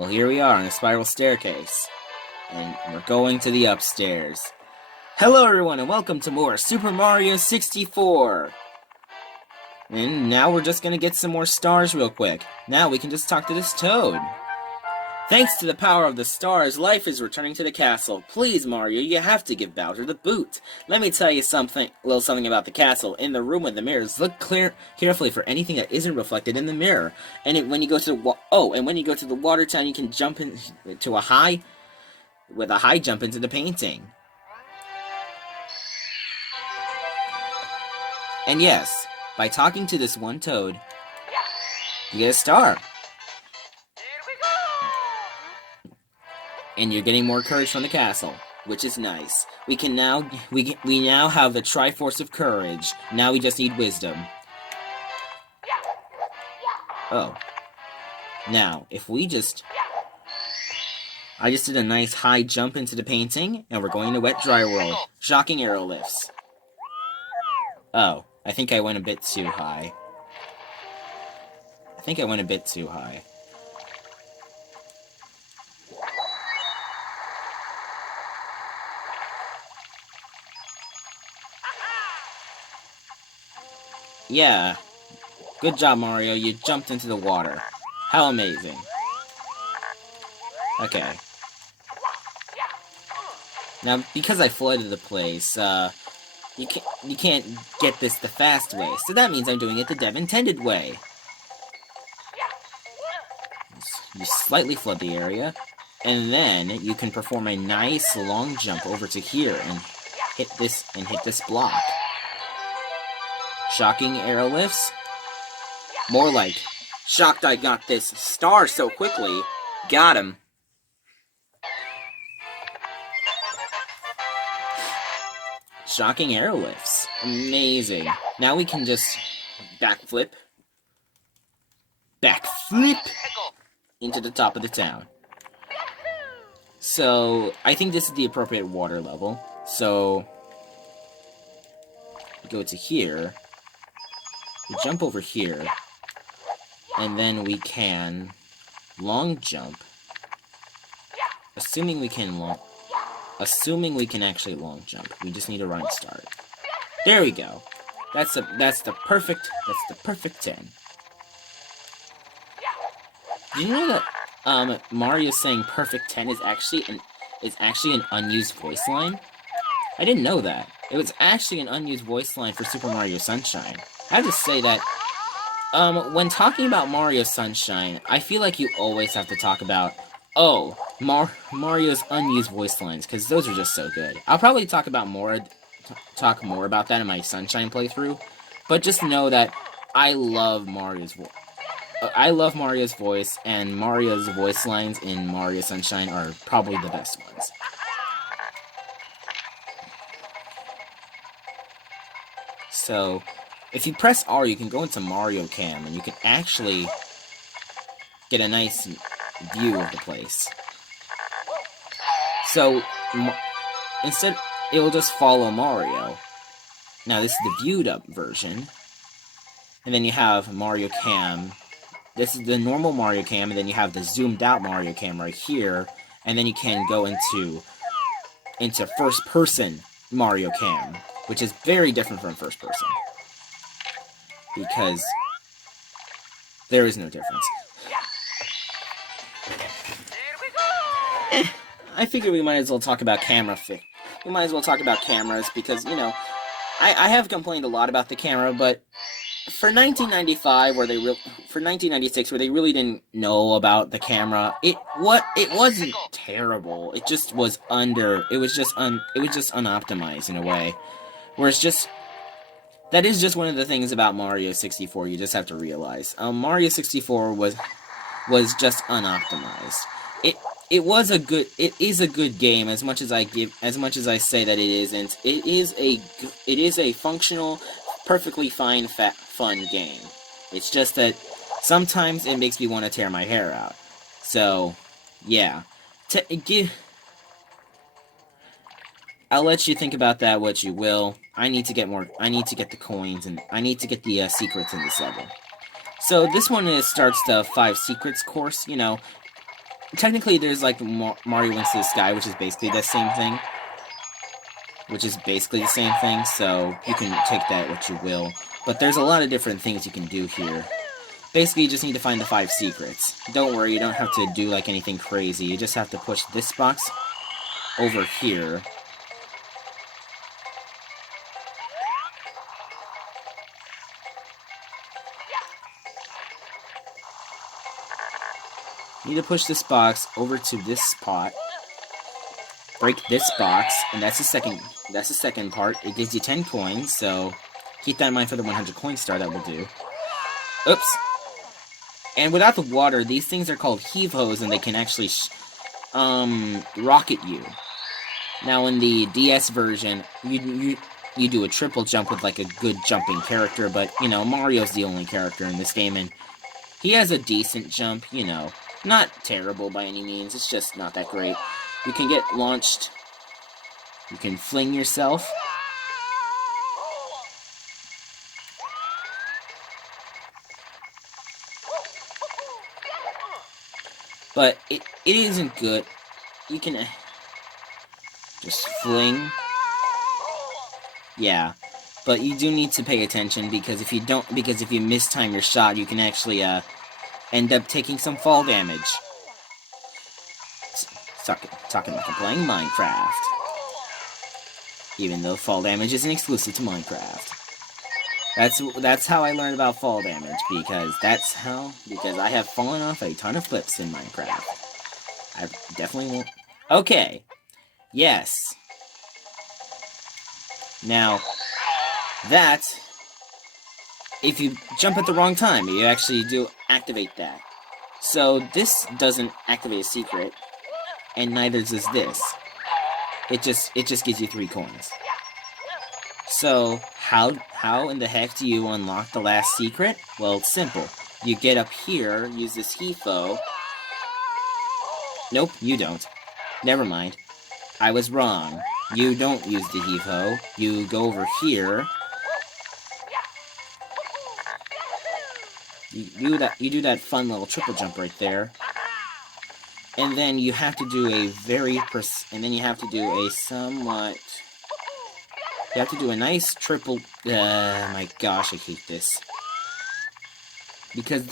Well, here we are on a spiral staircase, and we're going to the upstairs. Hello everyone, and welcome to more Super Mario 64! And now we're just gonna get some more stars real quick. Now we can just talk to this toad. Thanks to the power of the stars, life is returning to the castle. Please, Mario, you have to give Bowser the boot. Let me tell you a little something about the castle. In the room with the mirrors, look carefully for anything that isn't reflected in the mirror. And when you go to the water town, you can jump into a high jump into the painting. And yes, by talking to this one toad, you get a star. And you're getting more courage from the castle, which is nice. We now have the Triforce of Courage. Now we just need wisdom. Oh. Now, I just did a nice high jump into the painting, and we're going to Wet Dry World. Shocking arrow lifts. Oh, I think I went a bit too high. Yeah. Good job, Mario. You jumped into the water. How amazing. Okay. Now, because I flooded the place, you can't get this the fast way, so that means I'm doing it the dev-intended way. You slightly flood the area, and then you can perform a nice long jump over to here and hit this block. Shocking arrow lifts? More like, shocked I got this star so quickly. Got him. Shocking arrow lifts. Amazing. Now we can just backflip into the top of the town. So, I think this is the appropriate water level. So, we go to here. We jump over here. And then we can long jump. Assuming we can actually long jump. We just need a running start. There we go. That's the perfect 10. Do you know that Mario saying perfect 10 is actually an unused voice line? I didn't know that. It was actually an unused voice line for Super Mario Sunshine. I have to say that when talking about Mario Sunshine, I feel like you always have to talk about Mario's unused voice lines, because those are just so good. I'll probably talk more about that in my Sunshine playthrough, but just know that I love Mario's voice, and Mario's voice lines in Mario Sunshine are probably the best ones. So, if you press R, you can go into Mario Cam, and you can actually get a nice view of the place. So, instead, it will just follow Mario. Now, this is the viewed up version. And then you have Mario Cam. This is the normal Mario Cam, and then you have the zoomed out Mario Cam right here. And then you can go into first person Mario Cam, which is very different from first person. Because there is no difference. I figure we might as well talk about We might as well talk about cameras because, you know, I have complained a lot about the camera, but for 1995 for 1996 where they really didn't know about the camera, it wasn't terrible. It just was unoptimized in a way. Whereas that is just one of the things about Mario 64 you just have to realize. Mario 64 was just unoptimized. It is a good game as much as I say that it isn't. It is a functional, perfectly fine, fun game. It's just that sometimes it makes me want to tear my hair out. So, yeah. I'll let you think about that what you will. I need to get the coins, and I need to get the secrets in this level. So this one starts the 5 secrets course, you know. technically there's like Mario Wins to the Sky, which is basically the same thing. So you can take that what you will. But there's a lot of different things you can do here. Basically, you just need to find the 5 secrets. Don't worry, you don't have to do like anything crazy. You just have to push this box over here. You need to push this box over to this spot. Break this box, and that's the second part. It gives you 10 coins, so keep that in mind for the 100 coin star that will do. Oops. And without the water, these things are called heave-hos, and they can actually rocket you. Now, in the DS version, you do a triple jump with like a good jumping character, but you know, Mario's the only character in this game, and he has a decent jump, you know. Not terrible by any means, it's just not that great. You can get launched. You can fling yourself. But it isn't good. You can just fling. Yeah. But you do need to pay attention because if you mistime your shot, you can actually end up taking some fall damage. Talking like I'm playing Minecraft. Even though fall damage isn't exclusive to Minecraft. That's how I learned about fall damage, because I have fallen off a ton of cliffs in Minecraft. I definitely won't. Okay. Yes. Now, if you jump at the wrong time, you actually do activate that. So this doesn't activate a secret, and neither does this. It just gives you 3 coins. So how in the heck do you unlock the last secret? Well, it's simple. You get up here, use this heave-ho. Nope, you don't. Never mind. I was wrong. You don't use the heave-ho. You go over here. You do that fun little triple jump right there. And then you have to do a You have to do a nice triple... my gosh, I hate this. Because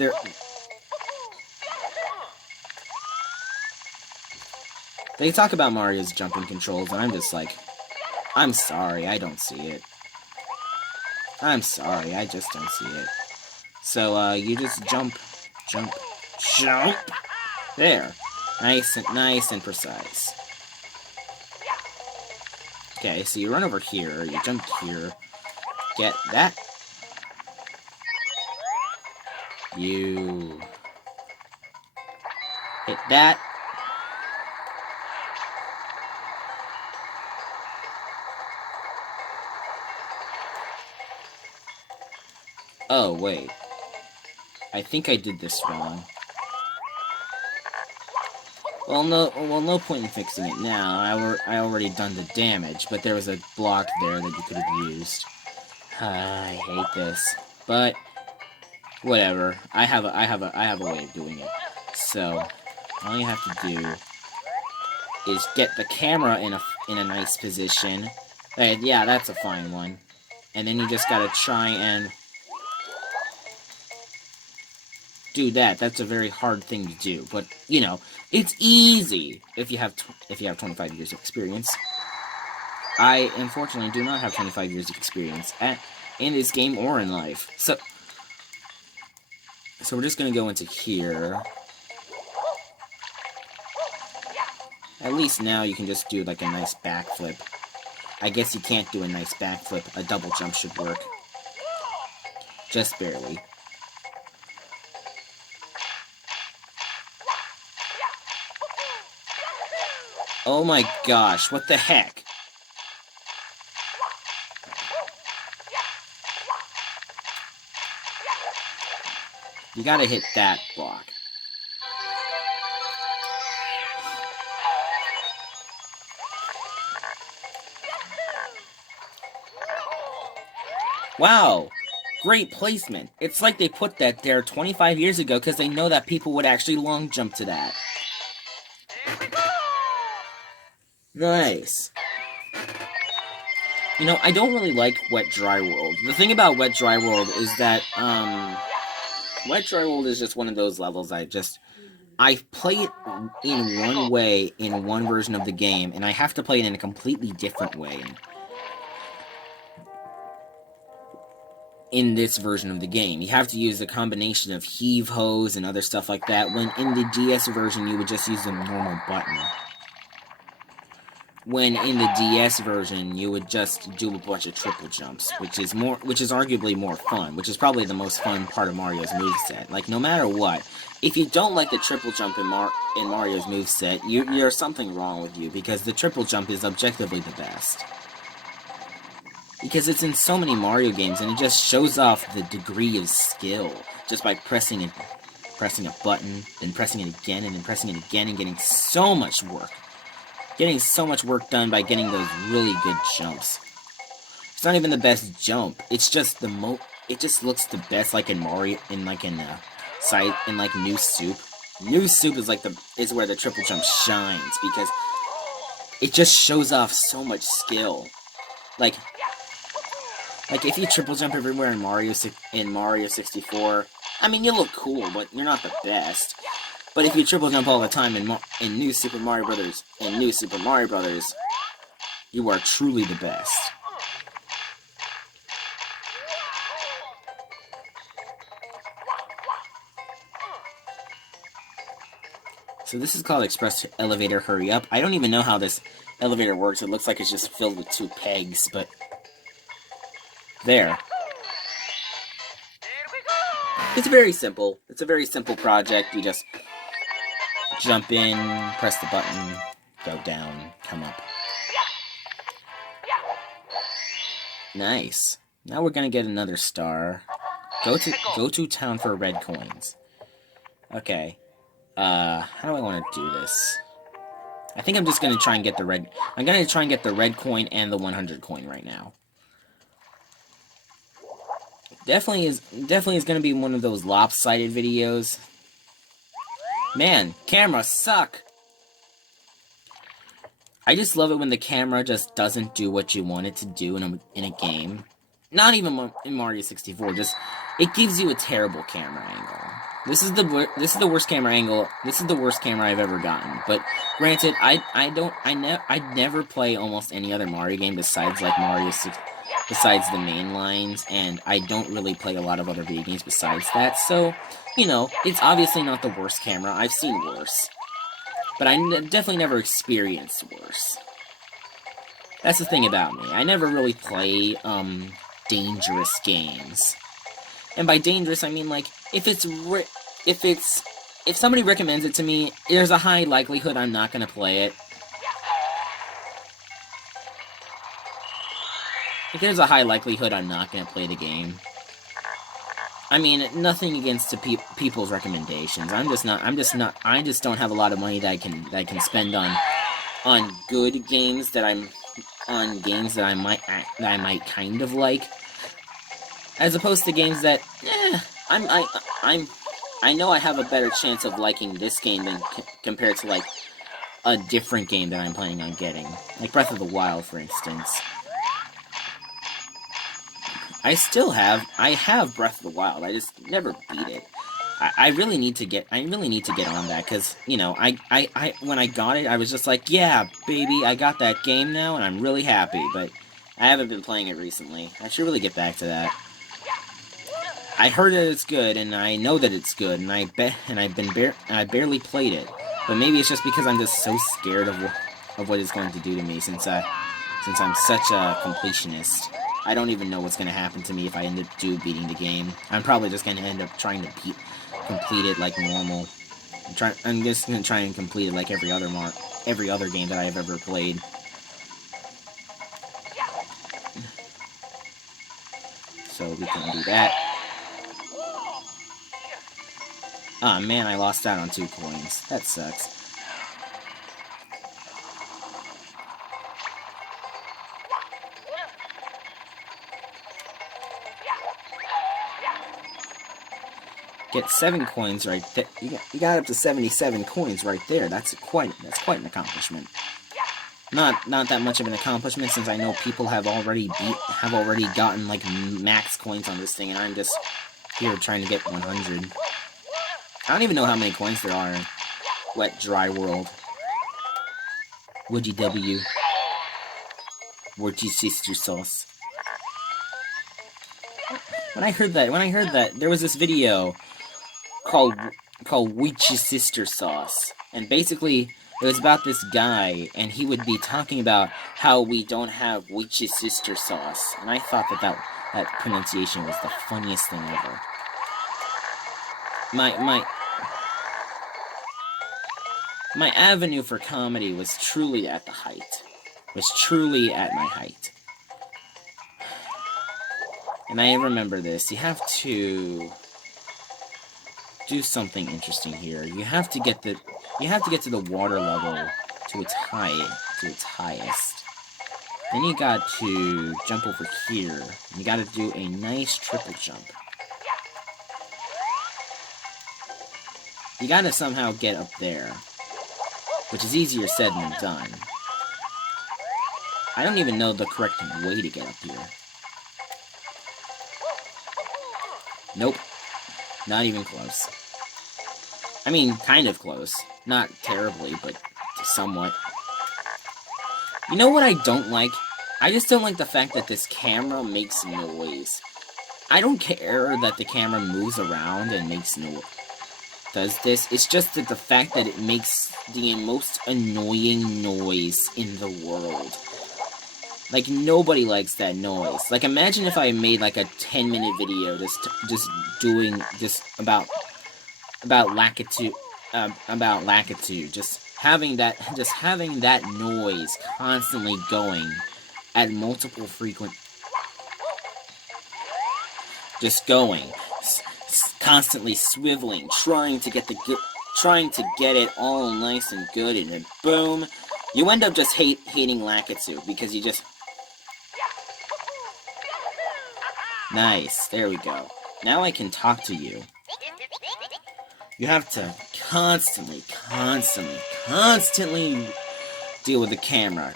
they talk about Mario's jumping controls, and I'm just like... I'm sorry, I don't see it. I'm sorry, I just don't see it. So, you just jump. There. Nice and precise. Okay, so you run over here, you jump here, get that. You hit that. Oh, wait. I think I did this wrong. Well, no point in fixing it now. I already done the damage, but there was a block there that you could have used. I hate this, but whatever. I have a way of doing it. So all you have to do is get the camera in a nice position. Yeah, that's a fine one. And then you just gotta try and do that. That's a very hard thing to do, but you know, it's easy if you have 25 years of experience. I unfortunately do not have 25 years of experience in this game or in life. So we're just gonna go into here. At least now you can just do like a nice backflip. I guess you can't do a nice backflip. A double jump should work. Just barely. Oh my gosh, what the heck? You gotta hit that block. Wow! Great placement. It's like they put that there 25 years ago because they know that people would actually long jump to that. Nice. You know, I don't really like Wet Dry World. The thing about Wet Dry World is that, Wet Dry World is just one of those levels I play it in one way in one version of the game, and I have to play it in a completely different way in this version of the game. You have to use a combination of heave hose and other stuff like that, when in the DS version you would just use the normal button. When in the DS version you would just do a bunch of triple jumps, which is arguably more fun, which is probably the most fun part of Mario's moveset. Like, no matter what, if you don't like the triple jump in Mario's moveset, there's something wrong with you, because the triple jump is objectively the best. Because it's in so many Mario games, and it just shows off the degree of skill, just by pressing a button, then pressing it again, and then pressing it again, and getting so much work. Getting so much work done by getting those really good jumps. It's not even the best jump, it's just it just looks the best, like in Mario, in like New Soup. New Soup is where the triple jump shines, because it just shows off so much skill. Like if you triple jump everywhere in Mario 64, I mean, you look cool, but you're not the best. But if you triple jump all the time in New Super Mario Brothers, you are truly the best. So this is called Express Elevator Hurry Up. I don't even know how this elevator works. It looks like it's just filled with 2 pegs, but there. It's very simple. It's a very simple project. You just jump in, press the button, go down, come up. Nice. Now we're gonna get another star. Go to town for red coins. Okay. How do I want to do this? I think I'm just gonna try and get the red. I'm gonna try and get the red coin and the 100 coin right now. Definitely is gonna be one of those lopsided videos. Man, cameras suck. I just love it when the camera just doesn't do what you want it to do in a game. Not even in Mario 64. Just it gives you a terrible camera angle. This is the worst camera angle. This is the worst camera I've ever gotten. But granted, I never play almost any other Mario game besides like besides the main lines, and I don't really play a lot of other video games besides that. So, you know, it's obviously not the worst camera. I've seen worse. But I definitely never experienced worse. That's the thing about me. I never really play, dangerous games. And by dangerous, I mean, like, if somebody recommends it to me, there's a high likelihood I'm not gonna play it. Like, there's a high likelihood I'm not gonna play the game. I mean, nothing against people's recommendations. I just don't have a lot of money that I can spend on good games on games that I might kind of like, as opposed to games that I know I have a better chance of liking this game than compared to like a different game that I'm planning on getting, like Breath of the Wild, for instance. I have Breath of the Wild. I just never beat it. I really need to get on that, because, you know, when I got it, I was just like, yeah, baby, I got that game now, and I'm really happy, but I haven't been playing it recently. I should really get back to that. I heard that it's good, and I know that it's good, and I barely played it, but maybe it's just because I'm just so scared of what it's going to do to me, since I'm such a completionist. I don't even know what's going to happen to me if I end up beating the game. I'm probably just going to end up trying to complete it like normal. I'm just going to try and complete it like every other game that I've ever played. So we can do that. Aw, man, I lost out on 2 coins. That sucks. get 7 coins right there. You got up to 77 coins right there. That's quite an accomplishment. Not that much of an accomplishment, since I know people have already gotten like max coins on this thing, and I'm just here trying to get 100. I don't even know how many coins there are in Wet Dry World. Woody W. Worcestershire sauce. When I heard that, there was this video called Worcestershire sauce, and basically it was about this guy, and he would be talking about how we don't have Worcestershire sauce, and I thought that pronunciation was the funniest thing ever. My avenue for comedy was truly at the height. Was truly at my height. And I remember this. You have to do something interesting here. You have to get to the water level to its highest. Then you got to jump over here. You got to do a nice triple jump. You got to somehow get up there, which is easier said than done. I don't even know the correct way to get up here. Nope. Not even close. I mean, kind of close. Not terribly, but somewhat. You know what I don't like? I just don't like the fact that this camera makes noise. I don't care that the camera moves around and makes noise. Does this? It's just that the fact that it makes the most annoying noise in the world. Like, nobody likes that noise. Like, imagine if I made, like, a 10-minute video just about Lakitu, just having that noise constantly going at multiple frequent, just going, constantly swiveling, trying to get it all nice and good, and then boom, you end up just hating Lakitu because you just. Nice, there we go. Now I can talk to you. You have to constantly deal with the camera.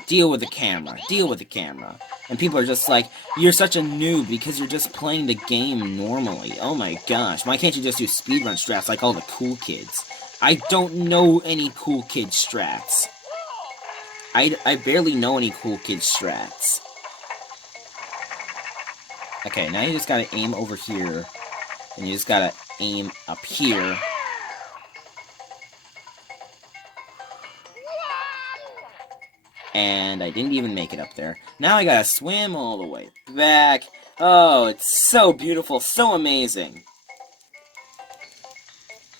And people are just like, you're such a noob because you're just playing the game normally. Oh my gosh, why can't you just do speedrun strats like all the cool kids? I don't know any cool kid strats. I barely know any cool kid strats. Okay, now you just gotta aim over here, and you just gotta aim up here. And I didn't even make it up there. Now I gotta swim all the way back. Oh, it's so beautiful, so amazing.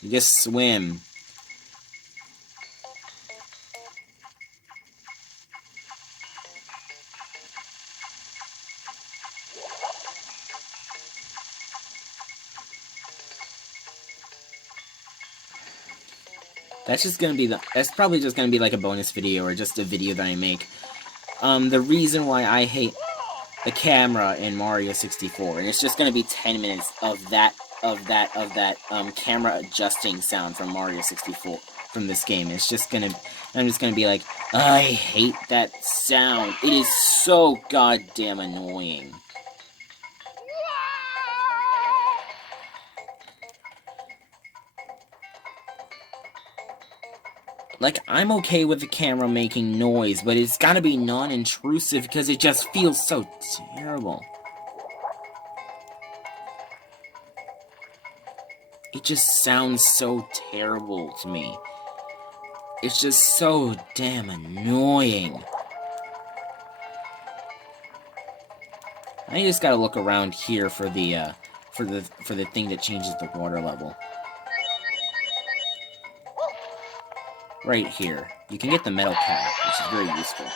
You just swim. That's probably just gonna be like a bonus video or just a video that I make. The reason why I hate the camera in Mario 64, and it's just gonna be 10 minutes of that camera adjusting sound from Mario 64 from this game. I'm just gonna be like, I hate that sound. It is so goddamn annoying. Like, I'm okay with the camera making noise, but it's gotta be non-intrusive because it just feels so terrible. It just sounds so terrible to me. It's just so damn annoying. I just gotta look around here for the thing that changes the water level. Right here. You can get the metal cap, which is very useful.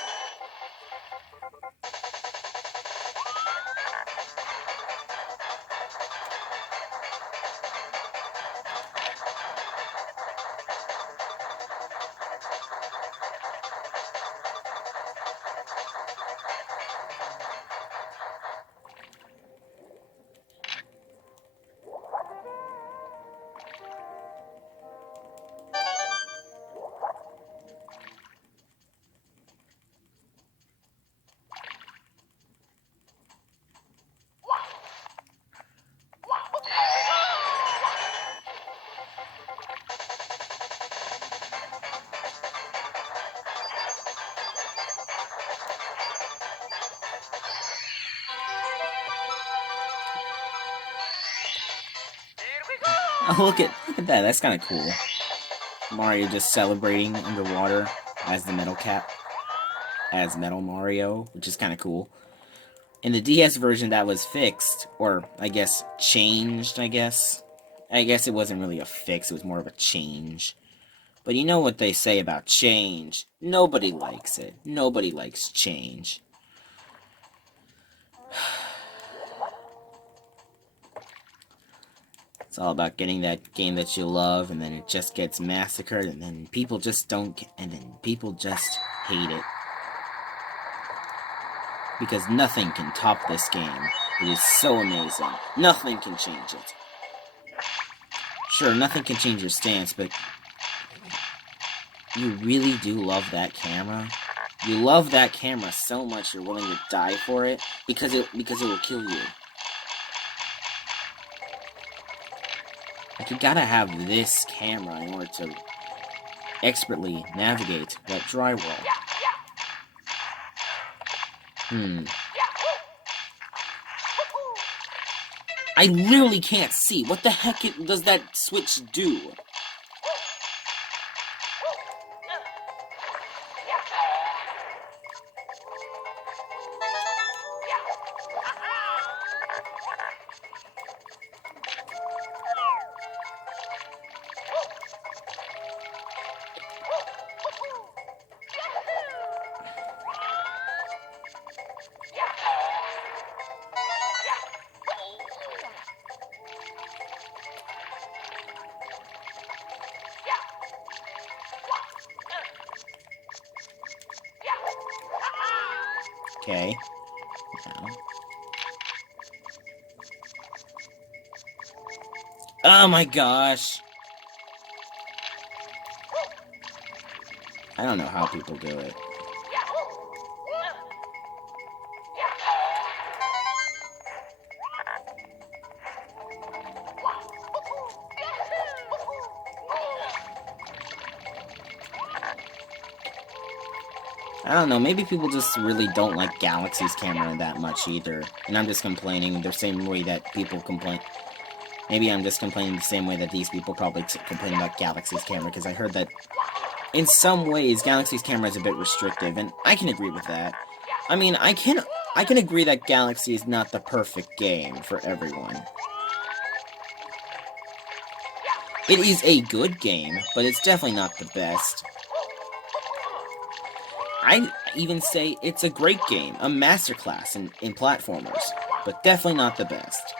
Oh, look at that. That's kind of cool. Mario just celebrating underwater as the Metal Cap, as Metal Mario, which is kind of cool. In the DS version, that was fixed, or I guess changed. I guess it wasn't really a fix. It was more of a change. But you know what they say about change. Nobody likes it. Nobody likes change. It's all about getting that game that you love, and then it just gets massacred, and then people just don't, and then people just hate it. Because nothing can top this game. It is so amazing. Nothing can change it. Sure, nothing can change your stance, but you really do love that camera? You love that camera so much you're willing to die for it because it will kill you. Like, you gotta have this camera in order to expertly navigate that drywall. I literally can't see. What the heck does that switch do? Okay. Now. Oh my gosh! I don't know how people do it. I don't know, maybe people just really don't like Galaxy's camera that much either. And I'm just complaining the same way that people complain. Maybe I'm just complaining the same way that these people probably complain about Galaxy's camera, because I heard that in some ways Galaxy's camera is a bit restrictive, and I can agree with that. I mean, I can agree that Galaxy is not the perfect game for everyone. It is a good game, but it's definitely not the best. I even say it's a great game, a masterclass in platformers, but definitely not the best.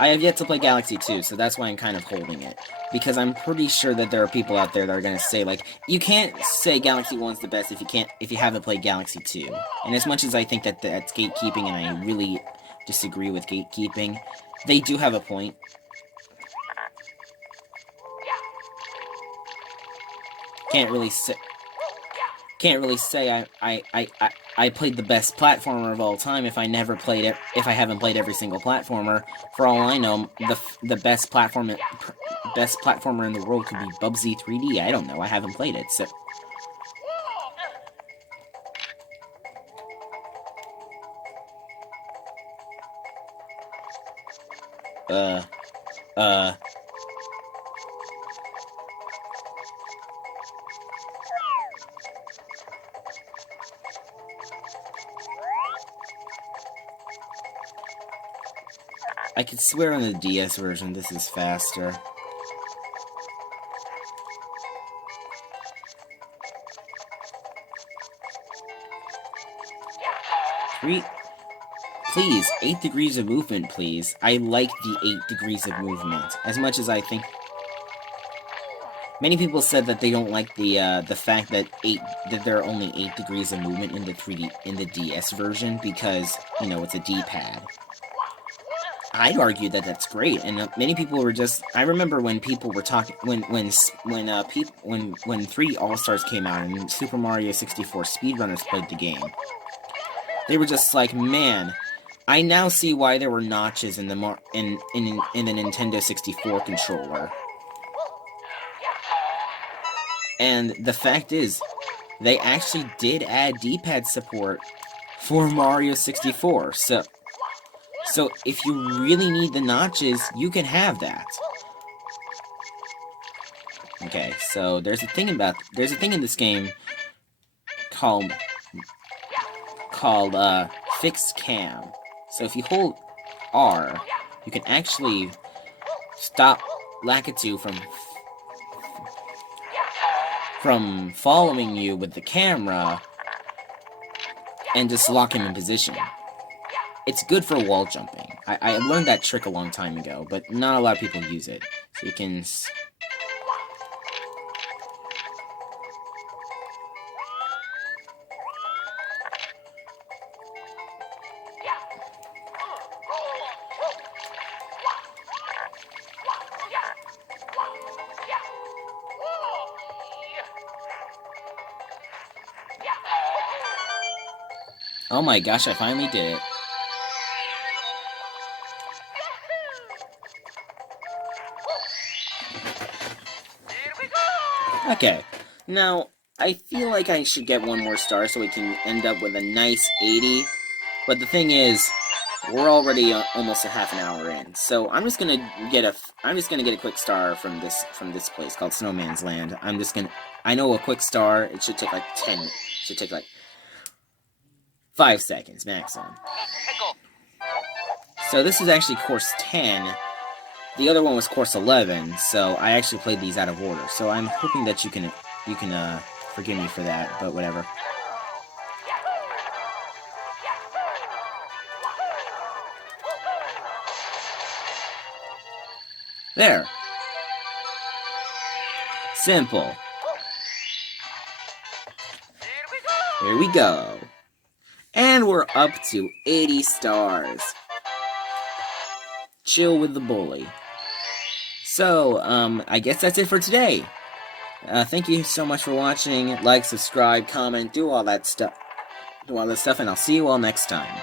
I have yet to play Galaxy 2, so that's why I'm kind of holding it. Because I'm pretty sure that there are people out there that are gonna say, like, you can't say Galaxy 1's the best if you haven't played Galaxy 2. And as much as I think that that's gatekeeping, and I really disagree with gatekeeping, they do have a point. Can't really say I played the best platformer of all time if I haven't played every single platformer. For all I know, the best platformer in the world could be Bubsy 3D. I don't know. I haven't played it, so. I could swear on the DS version this is faster. Please, 8 degrees of movement, please. I like the 8 degrees of movement. As much as I think... Many people said that they don't like the fact that there are only 8 degrees of movement in the DS version because, you know, it's a D-pad. I'd argue that that's great, and many people were just. I remember when people were talking when 3 All-Stars came out and Super Mario 64 speedrunners played the game. They were just like, man, I now see why there were notches in the Nintendo 64 controller. And the fact is, they actually did add D-pad support for Mario 64. So if you really need the notches, you can have that. Okay, so there's a thing in this game called fixed cam. So if you hold R, you can actually stop Lakitu from following you with the camera and just lock him in position. It's good for wall jumping. I learned that trick a long time ago, but not a lot of people use it. So you can... Oh my gosh, I finally did it. Okay, now, I feel like I should get one more star so we can end up with a nice 80. But the thing is, we're already almost a half an hour in. So I'm just gonna get a quick star from this place called Snowman's Land. I know a quick star, it should take like 5 seconds maximum. So this is actually course 10. The other one was course 11, so I actually played these out of order. So I'm hoping that you can forgive me for that, but whatever. There. Simple. Here we go. And we're up to 80 stars. Chill with the bully. So, I guess that's it for today. Thank you so much for watching. Like, subscribe, comment, do all that stuff, and I'll see you all next time.